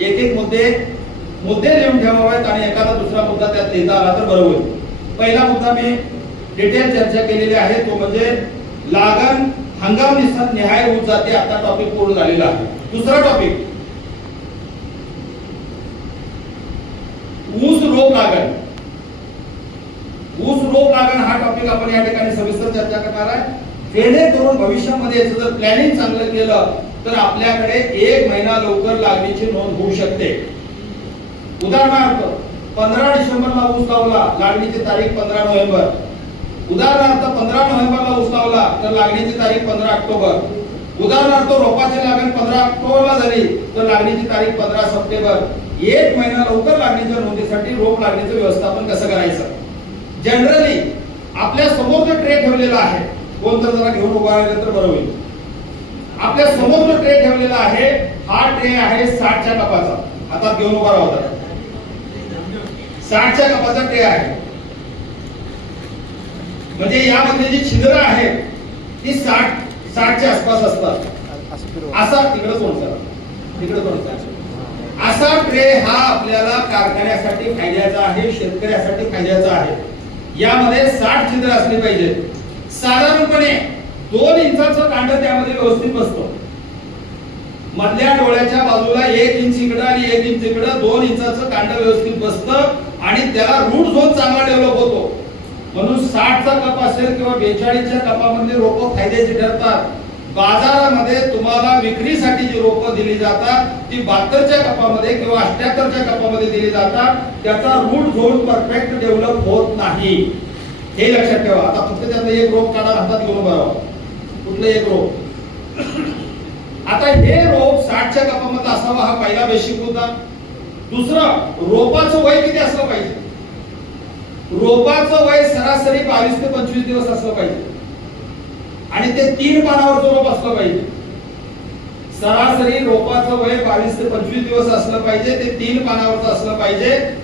एक एक मुद्दे मुद्दे लिहून ठेवावेत आणि एखादा दुसरा मुद्दा त्यात लिहिता आला तर बरं होईल. पहिला मुद्दा मी डिटेल चर्चा केलेली आहे तो म्हणजे लागण हंगाम निस- निहाय होत जाते आता टॉपिक पूर्ण झालेला आहे. दुसरा टॉपिक ऊस रोप लागण. ऊस रोप लागण हा टॉपिक आपण या ठिकाणी सविस्तर चर्चा करणार आहे. जेणेकरून भविष्यामध्ये याचं जर प्लॅनिंग चांगलं केलं तर आपल्याकडे एक महिना लवकर लागणीची नोंद होऊ शकते. उदाहरणार्थ पंधरा डिसेंबरला ऊस लावला लागणीची तारीख पंधरा नोव्हेंबर. उदाहरणार्थ पंधरा नोव्हेंबरला ऊस लावला तर लागणीची तारीख पंधरा ऑक्टोबर. उदाहरणार्थ रोपाची लागण पंधरा ऑक्टोबरला झाली तर लागणीची तारीख पंधरा सप्टेंबर. एक महिना लवकर लागणीच्या नोंदीसाठी रोप लागणीचं व्यवस्थापन कसं करायचं? जनरली आपल्यासमोर जो ट्रे ठेवलेला आहे. कोण तर जरा घेऊन उभा राहिलं तर बरं होईल. आपल्यासमोर जो ट्रे ठेवलेला आहे हा ट्रे आहे साठच्या कपाचा. हातात घेऊन उभा होता. साठच्या कपाचा ट्रे आहे. म्हणजे यामध्ये जी छिद्र आहे ती साठ साठच्या आसपास असतात. असा तिकडे कोण तिकडे कोण असा ट्रे हा आपल्याला कारखान्यासाठी फायद्याचा आहे शेतकऱ्यासाठी फायद्याचा आहे. यामध्ये साठ छिद्र असली पाहिजे साधारणपणे दोन इंचाचं कांड त्यामध्ये व्यवस्थित बसतो. मधल्या डोळ्याच्या बाजूला एक इंच इकडं आणि एक इंच इकडं दोन इंचाचं कांड व्यवस्थित बसतं आणि त्याला रूट झोन चांगला डेव्हलप होतो. म्हणून साठचा कप असेल किंवा बेचाळीसच्या कपामध्ये रोपं फायद्याची ठरतात. बाजारामध्ये तुम्हाला विक्रीसाठी जी रोपं दिली जातात ती बहात्तरच्या कपामध्ये किंवा अठ्याहत्तरच्या कपामध्ये दिली जातात. त्याचा रूट झोन परफेक्ट डेव्हलप होत नाही. हे लक्षात ठेवा. आता फक्त त्यातलं एक रोप काढा हातात घेऊन उभा कुठलं एक रोप आता हे रोप साठच्या कपामध्ये असावा हा पहिला बेसिक होता दुसरं रोपाचं वय किती असलं पाहिजे? रोपाचं वय सरासरी बावीस ते पंचवीस दिवस असलं पाहिजे. आणि ते तीन पानावरचं रोप असलं पाहिजे. सरासरी रोपाचं वय बावीस ते पंचवीस दिवस असलं पाहिजे ते तीन पानावरचं असलं पाहिजे.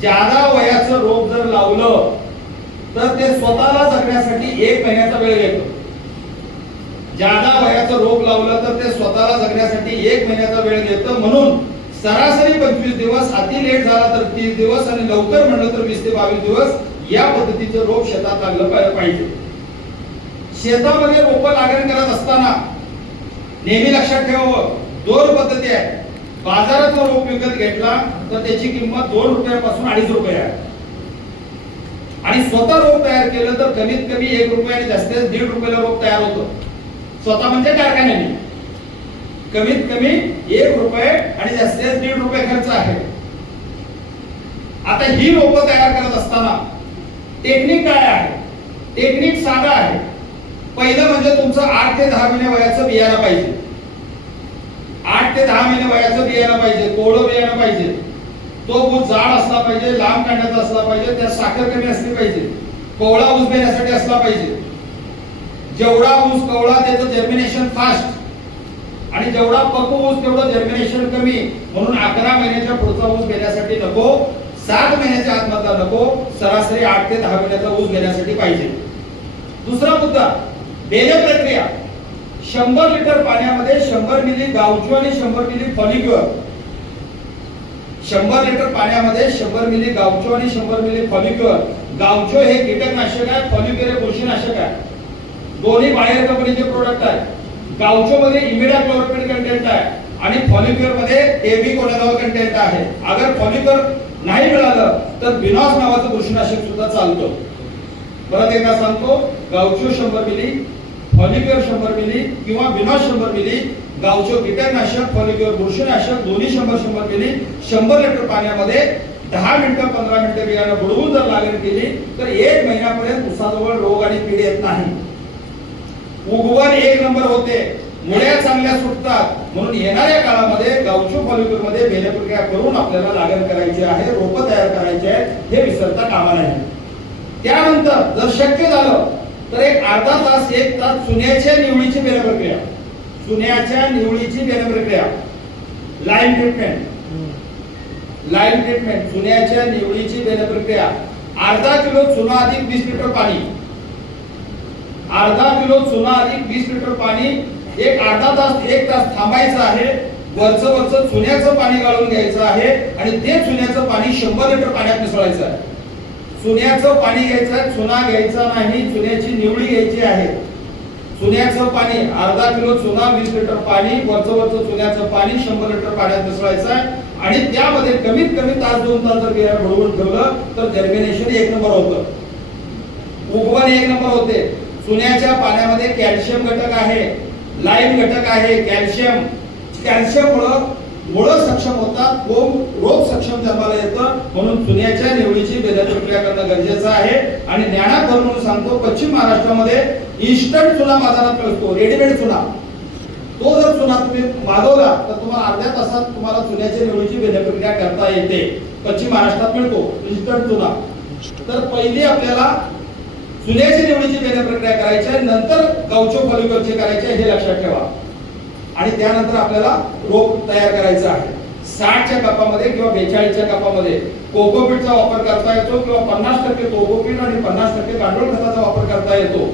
ज्यादा वयाचं रोप जर लावलं तर ते स्वतःला जगण्यासाठी एक महिन्याचा वेळ घेतो जादा वयाचं रोप लावलं तर ते स्वतःला जगण्यासाठी एक महिन्याचा वेळ घेतं म्हणून सरासरी पंचवीस दिवस अति लेट झाला तर तीस दिवस आणि लवकर म्हणलं तर वीस ते बावीस दिवस या पद्धतीचं रोप शेतात लागलं पाहिजे. शेतामध्ये रोप लागण करत असताना नेहमी लक्षात ठेवावं दोन पद्धती आहेत. बाजारात रोप विकत घेतला तर त्याची किंमत दोन रुपयापासून अडीच रुपये आहे. आणि स्वतः रोप तयार केलं तर कमीत कमी एक रुपये आणि जास्तीत दीड रुपयाला रोप तयार होतं. स्वतः म्हणजे कारखान्याने. कमीत कमी एक रुपये आणि जास्तीत दीड रुपये खर्च आहे. आता ही रोप तयार करत असताना टेक्निक काय आहे? टेक्निक साधा आहे. पहिलं म्हणजे तुमचं आठ ते दहा महिने वयाचं बियाणं पाहिजे. आठ ते दहा महिने वयाचं बियाणं पाहिजे कोवळं बियाणं पाहिजे. तो ऊस जाड असला पाहिजे लांब काढण्याचा असला पाहिजे त्यात साखर कमी असली पाहिजे कोवळा ऊस देण्यासाठी असला पाहिजे. जेवढा ऊस कवळा त्याचं जर्मिनेशन फास्ट आणि जेवढा पकू ऊस तेवढं जर्मिनेशन कमी. म्हणून अकरा महिन्याच्या पुढचा ऊस घेण्यासाठी नको सात महिन्याच्या आतमधला नको सरासरी आठ ते दहा महिन्याचा ऊस घेण्यासाठी पाहिजे. दुसरा मुद्दा बेले प्रक्रिया. शंभर लिटर पाण्यामध्ये शंभर मिली गावचू आणि शंभर मिली फॉलिक्युअर शंभर लिटर पाण्यामध्ये शंभर मिली गावचो आणि शंभर मिली फॉलिक्युअर गावचो हे कीटकनाशक आहे फॉलिक्युअर हे बुरशीनाशक आहे. दोन्ही बाहेर कंपनीचे प्रोडक्ट आहे गावचो मध्ये इमिडा क्लोरोपिड कंटेंट आहे आणि फॉलिक्युअरमध्ये एबी कोलेनॉल कंटेंट आहे. अगर फॉलिक्युअर नाही मिळालं तर बिनॉस नावाचं बुरशीनाशक सुद्धा चालतो. परत एकदा सांगतो गावचो शंभर मिली फॉलिक्युअर शंभर मिली किंवा बिनॉस शंभर मिली गावचे कीटकनाशक फॉलिक्युअर बुरशीनाशक दोन्ही शंभर शंभर मिली शंभर लिटर पाण्यामध्ये दहा मिनिटं पंधरा मिनिटं बियाणं बुडवून जर लागण केली तर एक महिन्यापर्यंत उसाजवळ रोग आणि कीड येत नाही. उगवण एक नंबर होते. मुळ्या चांगल्या सुटतात. म्हणून येणाऱ्या काळामध्ये गावचो फॉलिक्युअरमध्ये बेले प्रक्रिया करून आपल्याला लागण करायची आहे रोपं तयार करायची आहे हे विसरता कामा नाही त्यानंतर जर शक्य झालं तर एक अर्धा तास एक तास चुन्याच्या निवडीची बेले प्रक्रिया चुन्याच्या निवडीची बेले प्रक्रिया लाईन ट्रीटमेंट लाईन ट्रीटमेंट चुन्याच्या निवडीची बेले प्रक्रिया अर्धा किलो चुना अधिक वीस लिटर पाणी. अर्धा किलो चुना अधिक वीस लिटर पाणी. एक अर्धा तास एक तास थांबायचं आहे. वरचं वरचं चुन्याचं पाणी गाळून घ्यायचं आहे. आणि ते चुन्याचं पाणी शंभर लिटर पाण्यात मिसळायचं आहे. चुन्याचं पाणी घ्यायचं चुना घ्यायचा नाही चुन्याची निवडी घ्यायची आहे. चुन्याचं पाणी अर्धा किलो चुना वीस लिटर पाणी वरचं वरचं चुन्याचं पाणी शंभर लिटर पाण्यात मिसळायचं आहे. आणि त्यामध्ये कमीत कमी तास दोन तास जर घडवून ठेवलं तर जर्मिनेशन एक नंबर होतं. उगवण एक नंबर होते. चुन्याच्या पाण्यामध्ये कॅल्शियम घटक आहे लाईम घटक आहे कॅल्शियम. कॅल्शियम मुळे मुळं सक्षम होतात कोंब रोग सक्षम जन्माला येतं म्हणून चुन्याच्या निवडीची बेदर प्रक्रिया करणं गरजेचं आहे. आणि ज्ञानात म्हणून सांगतो पश्चिम महाराष्ट्रामध्ये इन्स्टंट चुना बाजारात मिळतो रेडीमेड चुना. तो जर चुना तुम्ही मागवला तर तुम्हाला अर्ध्या तासात तुम्हाला चुन्याच्या निवडीची बेदर प्रक्रिया करता येते. पश्चिम महाराष्ट्रात मिळतो इन्स्टंट चुना. तर पहिली आपल्याला चुन्याची निवडीची बेदर प्रक्रिया करायची आहे नंतर गौचो फॉलिकलचे करायचे हे लक्षात ठेवा. आणि त्यानंतर आपल्याला रोप तयार करायचा आहे. साठच्या कपामध्ये किंवा बेचाळीसच्या कपामध्ये कोकोपीटचा वापर करता येतो किंवा पन्नास टक्के कोकोपीट आणि पन्नास टक्के गांडूळ खताचा वापर करता येतो.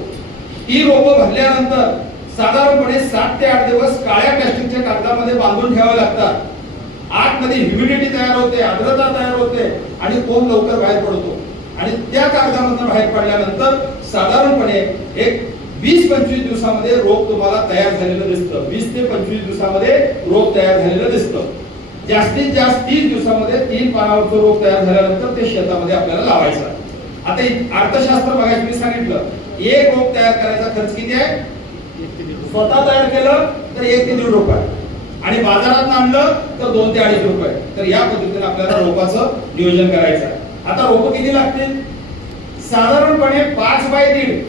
ही रोपं भरल्यानंतर साधारणपणे सात ते आठ दिवस काळ्या प्लास्टिकच्या कागदामध्ये बांधून ठेवावे लागतात. आतमध्ये ह्युमिडिटी तयार होते आर्द्रता तयार होते आणि कोंब लवकर बाहेर पडतो. आणि त्या कागदामधून बाहेर पडल्यानंतर साधारणपणे एक वीस पंचवीस दिवसामध्ये रोप तुम्हाला तयार झालेलं दिसतं. वीस ते पंचवीस दिवसामध्ये रोप तयार झालेलं दिसतं. जास्तीत जास्त तीस दिवसामध्ये तीन पानावरचं रोप तयार झाल्यानंतर ते शेतामध्ये आपल्याला लावायचं. आता अर्थशास्त्र बघायचं मी सांगितलं. एक रोप तयार करायचा खर्च किती आहे? स्वतः तयार केलं तर एक ते दीड रुपये. आणि बाजारात आणलं तर दोन ते अडीच रुपये. तर या पद्धतीने आपल्याला रोपाचं नियोजन करायचं आता रोप किती लागतील? साधारणपणे पाच बाय दीड.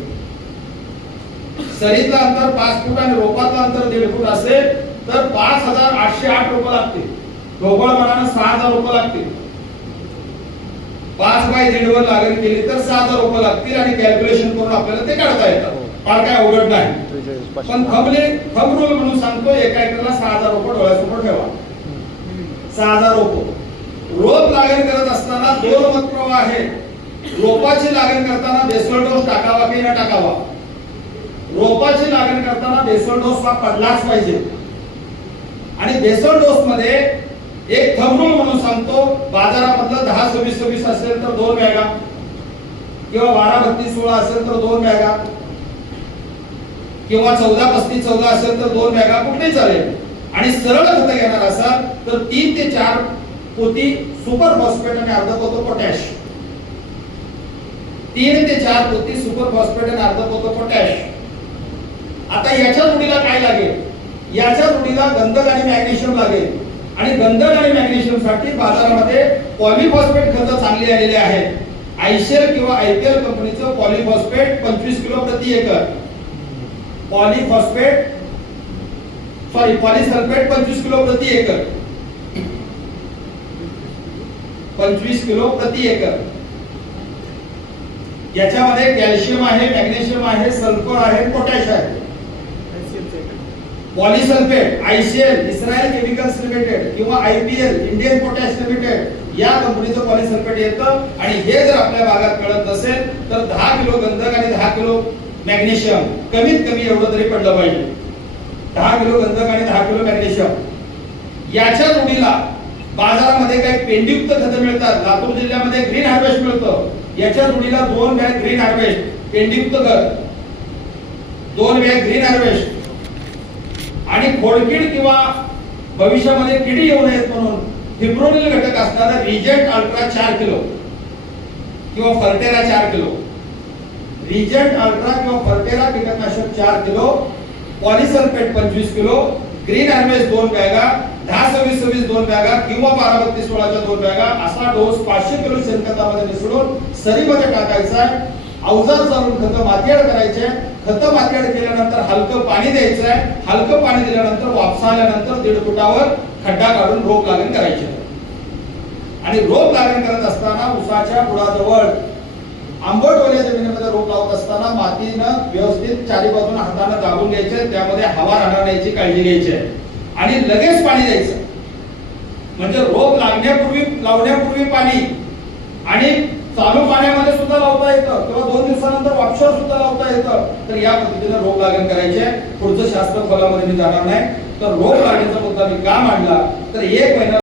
सरीतलं अंतर पाच फूट आणि रोपातलं अंतर दीड फूट असेल तर पाच हजार आठशे आठ रुपये लागतील. ढोबळ मनानं सहा हजार रुपये लागतील. पाच बाय दीडवर लागण केली तर सहा हजार रुपये लागतील आणि कॅल्क्युलेशन करून आपल्याला ते काढता येतात. फार काय अवघड नाही. पण थंबले थंब रूल म्हणून सांगतो एका एकरला सहा हजार रुपये डोळ्यासमोर ठेवा. सहा हजार रोप. रोप लागण करत असताना दोन मतप्रवाह आहेत. रोपाची लागण करताना बेसळ डोस टाकावा की न टाकावा? रोपाची लागण करताना बेसल डोस हा पडलाच पाहिजे. आणि बेसल डोस मध्ये एक थंब म्हणून सांगतो बाजारामधलं दहा सव्वीस सव्वीस असेल तर दोन बॅगा. किंवा बारा बत्तीस सोळा असेल तर दोन बॅगा. किंवा चौदा पस्तीस चौदा असेल तर दोन बॅगा कुठेही चालेल. आणि सरळ खत घेणार असाल तर तीन ते चार पोती सुपर फॉस्फेट आणि अर्ध पोतो पोटॅश. तीन ते चार पोती सुपर फॉस्फेट आणि अर्ध पोतो पोटॅश. आता याच्या रुढीला काय लागेल? याच्या रुढीला गंधक आणि मॅग्नेशियम लागेल. आणि गंधक आणि मॅग्नेशियमसाठी बाजारामध्ये पॉलिफॉस्फेट खत चांगली आलेली आहेत. आयशेल किंवा आयपीएल कंपनीचं पॉलिफॉस्फेट पंचवीस किलो प्रति एकर. पॉलिफॉस्फेट सॉरी पॉलिसल्फेट पंचवीस किलो प्रति एकर. पंचवीस किलो प्रति एकर. याच्यामध्ये कॅल्शियम आहे मॅग्नेशियम आहे सल्फर आहे पोटॅश आहे. Polysulphate ICL Israel chemicals limited किंवा आयपीएल इंडियन पोटॅश लिमिटेड या कंपनीचं पॉलिसल्फेट येतं. आणि हे जर आपल्या भागात कळत नसेल तर दहा किलो गंधक आणि दहा किलो मॅग्नेशियम कमीत कमी एवढं तरी पडलं पाहिजे. दहा किलो गंधक आणि दहा किलो मॅग्नेशियम. याच्या जोडीला बाजारामध्ये काही पेंडीयुक्त खतं मिळतात. लातूर जिल्ह्यामध्ये ग्रीन हार्वेस्ट मिळतं. याच्या जोडीला दोन बॅग ग्रीन हार्वेस्ट पेंडीयुक्त खत. दोन बॅग ग्रीन हार्वेस्ट. आणि खोडकीड किंवा भविष्यामध्ये किडी येऊ नयेत म्हणून फिब्रोनिल घटक असणारा रिजेंट अल्ट्रा चार किलो किंवा फर्टेरा चार किलो. रिजेंट अल्ट्रा किंवा फर्टेरा कीटकनाशक चार किलो पॉलिसल्फेट पंचवीस किलो ग्रीन हार्वेस्ट दोन बॅगा दहा सव्वीस सव्वीस दोन बॅगा किंवा बारा बत्तीस सोळाच्या दोन बॅगा असा डोस पाचशे किलो शेणखतामध्ये मिसळून सरीमध्ये टाकायचा आहे. अवजार चालून खतं मातीआड करायचे. खतं मातीआड केल्यानंतर हलकं पाणी द्यायचं आहे हलकं पाणी दिल्यानंतर वापसा आल्यानंतर दीड फुटावर खड्डा काढून रोप लागण करायचे. आणि रोप लागण करत असताना उसाच्या बुडाजवळ आंबट जमिनीमध्ये रोप लावत असताना मातीनं व्यवस्थित चारी बाजून हातानं दाबून घ्यायचे. त्यामध्ये हवा राहणार याची काळजी घ्यायची. आहे आणि लगेच पाणी द्यायचं. म्हणजे रोप लागण्यापूर्वी लावण्यापूर्वी पाणी आणि चालू पाण्यामध्ये सुद्धा लावता येतं. किंवा दोन दिवसानंतर वापशावर सुद्धा लावता येतं. तर या पद्धतीने रोग लागण करायचे. पुढचं शास्त्र फलामध्ये मी जाणार नाही. तर रोग लागण्याचा मुद्दा मी का मांडला? तर एक महिना